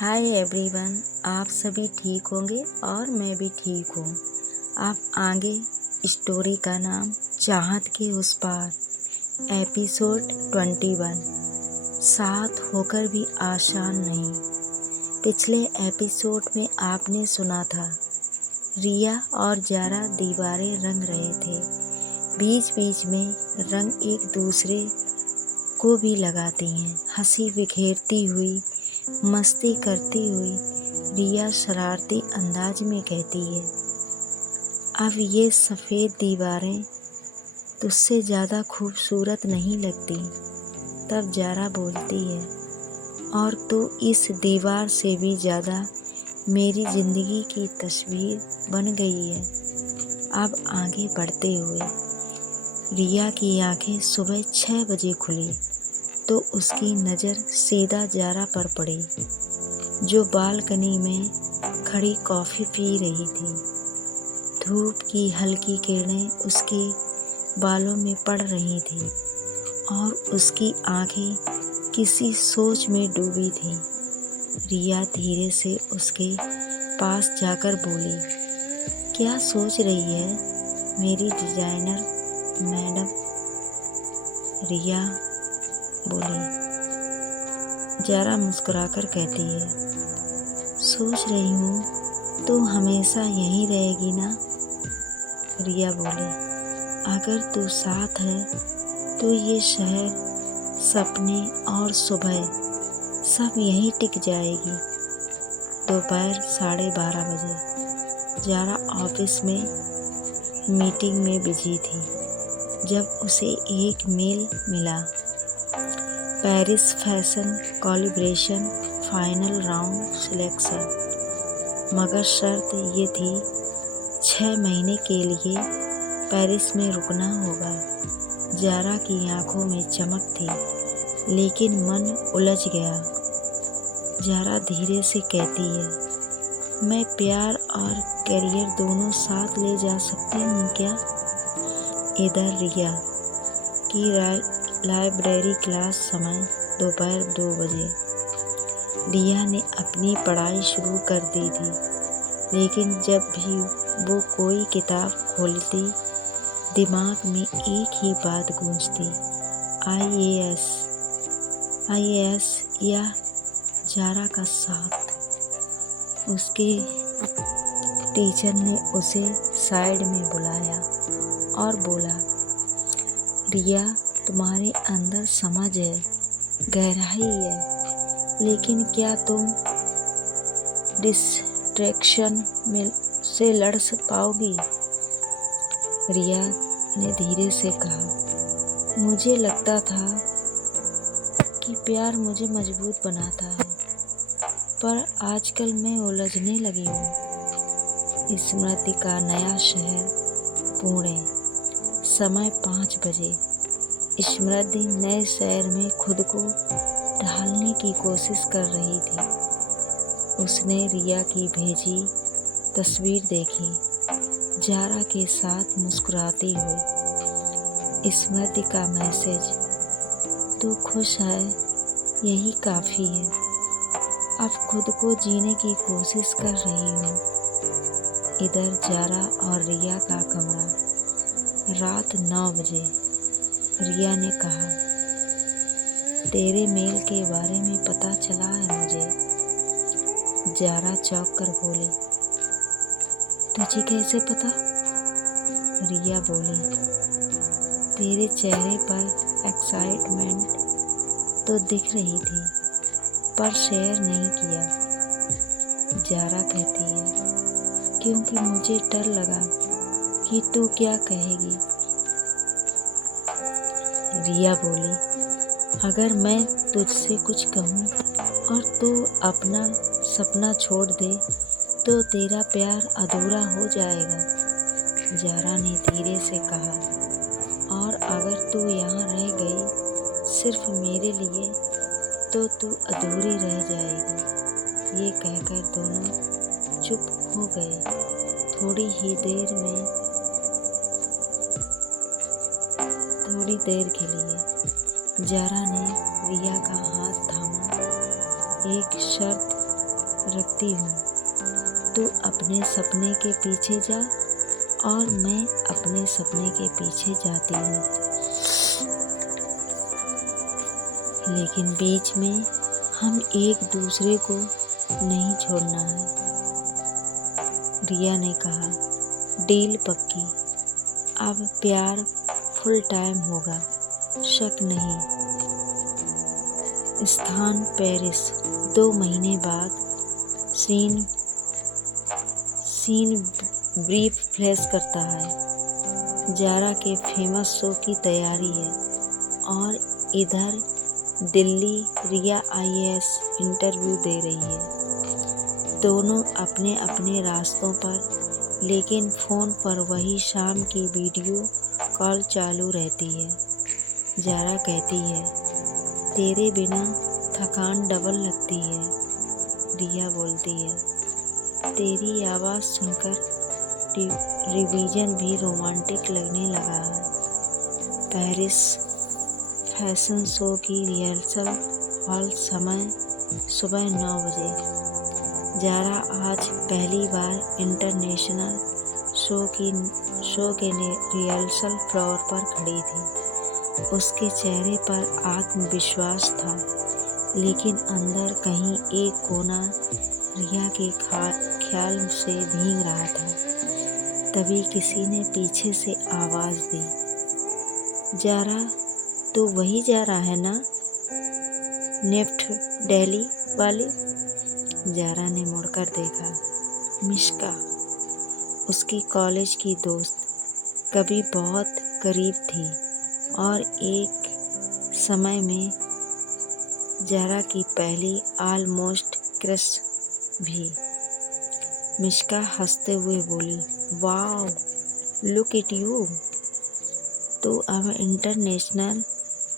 Hi everyone, आप सभी ठीक होंगे और मैं भी ठीक हूँ। आप आगे स्टोरी का नाम चाहत के उस पार, एपिसोड 21। साथ होकर भी आसान नहीं। पिछले एपिसोड में आपने सुना था रिया और जारा दीवारें रंग रहे थे। बीच बीच में रंग एक दूसरे को भी लगाती हैं। हंसी बिखेरती हुई, मस्ती करती हुई रिया शरारती अंदाज में कहती है, अब ये सफ़ेद दीवारें तुझसे ज़्यादा खूबसूरत नहीं लगती। तब जारा बोलती है, और तो इस दीवार से भी ज़्यादा मेरी ज़िंदगी की तस्वीर बन गई है। अब आगे बढ़ते हुए रिया की आंखें सुबह 6 बजे खुली तो उसकी नज़र सीधा जारा पर पड़ी, जो बालकनी में खड़ी कॉफ़ी पी रही थी। धूप की हल्की किरणें उसके बालों में पड़ रही थी और उसकी आंखें किसी सोच में डूबी थीं। रिया धीरे से उसके पास जाकर बोली, क्या सोच रही है मेरी डिज़ाइनर मैडम? रिया बोली। जारा मुस्कुराकर कहती है, सोच रही हूँ तू हमेशा यहीं रहेगी ना? रिया बोली, अगर तू साथ है तो ये शहर, सपने और सुबह सब यहीं टिक जाएगी। दोपहर 12:30 बजे जारा ऑफिस में मीटिंग में बिजी थी जब उसे एक मेल मिला। Paris fashion collaboration final round selection, मगर शर्त ये थी 6 महीने के लिए पेरिस में रुकना होगा। जारा की आंखों में चमक थी, लेकिन मन उलझ गया। जारा धीरे से कहती है, मैं प्यार और करियर दोनों साथ ले जा सकती हूँ क्या? इधर रिया की लाइब्रेरी क्लास समय दोपहर 2 बजे। रिया ने अपनी पढ़ाई शुरू कर दी थी, लेकिन जब भी वो कोई किताब खोलती दिमाग में एक ही बात गूंजती, आईएएस या जारा का साथ। उसके टीचर ने उसे साइड में बुलाया और बोला, रिया, तुम्हारे अंदर समझ है, गहराई है, लेकिन क्या तुम डिस्ट्रैक्शन में से लड़ पाओगी? रिया ने धीरे से कहा, मुझे लगता था कि प्यार मुझे मजबूत बनाता है, पर आजकल मैं उलझने लगी हूँ। स्मृति का नया शहर, पुणे, समय 5 बजे। स्मृति नए शहर में खुद को ढालने की कोशिश कर रही थी। उसने रिया की भेजी तस्वीर देखी, जारा के साथ मुस्कुराती हुई। स्मृति का मैसेज, तू खुश है, यही काफ़ी है। अब खुद को जीने की कोशिश कर रही हूँ। इधर जारा और रिया का कमरा, रात 9 बजे। रिया ने कहा, तेरे मेल के बारे में पता चला है मुझे। जारा चौंक कर बोली, तुझे कैसे पता? रिया बोली, तेरे चेहरे पर एक्साइटमेंट तो दिख रही थी, पर शेयर नहीं किया। जारा कहती है, क्योंकि मुझे डर लगा कि तू क्या कहेगी। रिया बोली, अगर मैं तुझसे कुछ कहूँ और तू अपना सपना छोड़ दे तो तेरा प्यार अधूरा हो जाएगा। जारा ने धीरे से कहा, और अगर तू यहाँ रह गई सिर्फ मेरे लिए तो तू अधूरी रह जाएगी। ये कहकर दोनों चुप हो गए। थोड़ी देर के लिए जारा ने रिया का हाथ थामा। एक शर्त रखती हूँ। तू अपने सपने के पीछे जा और मैं अपने सपने के पीछे जाती हूँ, लेकिन बीच में हम एक दूसरे को नहीं छोड़ना है। रिया ने कहा, डील पक्की। अब प्यार फुल टाइम होगा, शक नहीं। स्थान पेरिस। 2 महीने बाद। सीन ब्रीफ फ्लैश करता है। जारा के फेमस शो की तैयारी है और इधर दिल्ली रिया IAS इंटरव्यू दे रही है। दोनों अपने अपने रास्तों पर, लेकिन फ़ोन पर वही शाम की वीडियो कॉल चालू रहती है। जारा कहती है, तेरे बिना थकान डबल लगती है। रिया बोलती है, तेरी आवाज़ सुनकर रिवीजन भी रोमांटिक लगने लगा है। पेरिस फैशन शो की रिहर्सल हॉल, समय सुबह 9 बजे। जारा आज पहली बार इंटरनेशनल शो के रिहर्सल फ्लोर पर खड़ी थी। उसके चेहरे पर आत्मविश्वास था, लेकिन अंदर कहीं एक कोना रिया के ख्याल से भीग रहा था। तभी किसी ने पीछे से आवाज़ दी, जारा, तो वही जा रहा है ना, नेफ्ट दिल्ली वाली। जारा ने मुड़कर देखा। मिश्का, उसकी कॉलेज की दोस्त, कभी बहुत करीब थी और एक समय में जारा की पहली ऑलमोस्ट क्रश भी। मिश्का हंसते हुए बोली, वाओ, लुक एट यू, तो अब इंटरनेशनल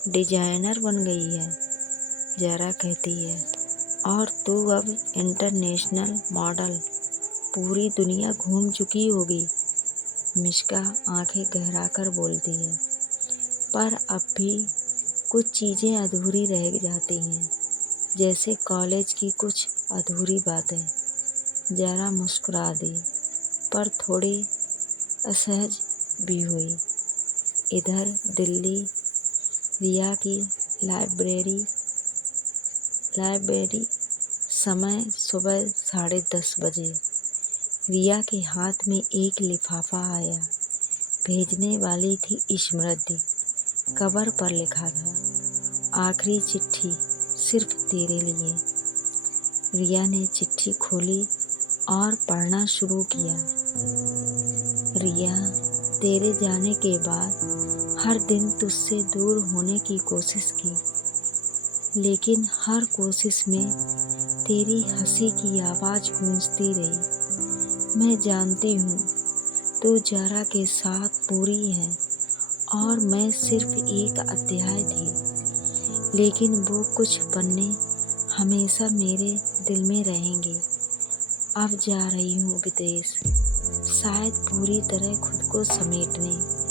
डिजाइनर बन गई है। जारा कहती है, और तू अब इंटरनेशनल मॉडल, पूरी दुनिया घूम चुकी होगी। मिश्का आंखें गहराकर बोलती है, पर अब भी कुछ चीज़ें अधूरी रह जाती हैं, जैसे कॉलेज की कुछ अधूरी बातें। जारा मुस्कुरा दी, पर थोड़ी असहज भी हुई। इधर दिल्ली रिया की लाइब्रेरी, समय सुबह 10:30 बजे। रिया के हाथ में एक लिफाफा आया। भेजने वाली थी स्मृति। कवर पर लिखा था, आखिरी चिट्ठी सिर्फ तेरे लिए। रिया ने चिट्ठी खोली और पढ़ना शुरू किया। रिया, तेरे जाने के बाद हर दिन तुझसे दूर होने की कोशिश की, लेकिन हर कोशिश में तेरी हंसी की आवाज़ गूंजती रही। मैं जानती हूँ तू जारा के साथ पूरी है और मैं सिर्फ एक अध्याय थी, लेकिन वो कुछ पन्ने हमेशा मेरे दिल में रहेंगे। अब जा रही हूँ विदेश, शायद पूरी तरह खुद को समेटने।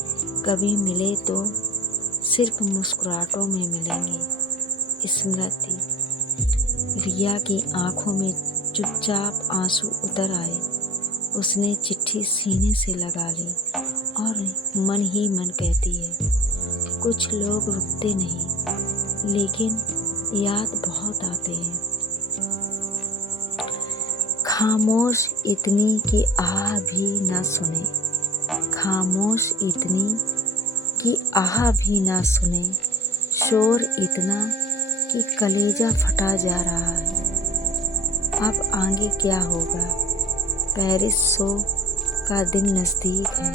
कभी मिले तो सिर्फ मुस्कुराहटों में मिलेंगे। स्मृति। रिया की आंखों में चुपचाप आंसू उतर आए। उसने चिट्ठी सीने से लगा ली और मन ही मन कहती है, कुछ लोग रुकते नहीं, लेकिन याद बहुत आते हैं। खामोश इतनी कि आह भी न सुने, खामोश इतनी कि आह भी न सुने, शोर इतना कि कलेजा फटा जा रहा है। अब आगे क्या होगा? पेरिस शो का दिन नज़दीक है,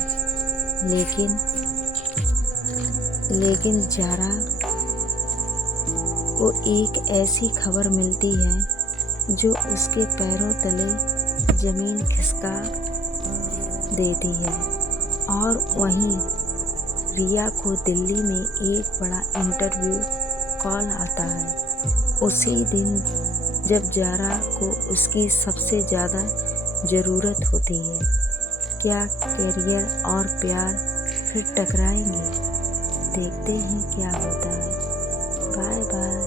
लेकिन जारा को एक ऐसी खबर मिलती है जो उसके पैरों तले ज़मीन खिसका देती है। और वहीं रिया को दिल्ली में एक बड़ा इंटरव्यू कॉल आता है, उसी दिन जब जारा को उसकी सबसे ज़्यादा ज़रूरत होती है। क्या करियर और प्यार फिर टकराएंगे? देखते हैं क्या होता है। Bye bye.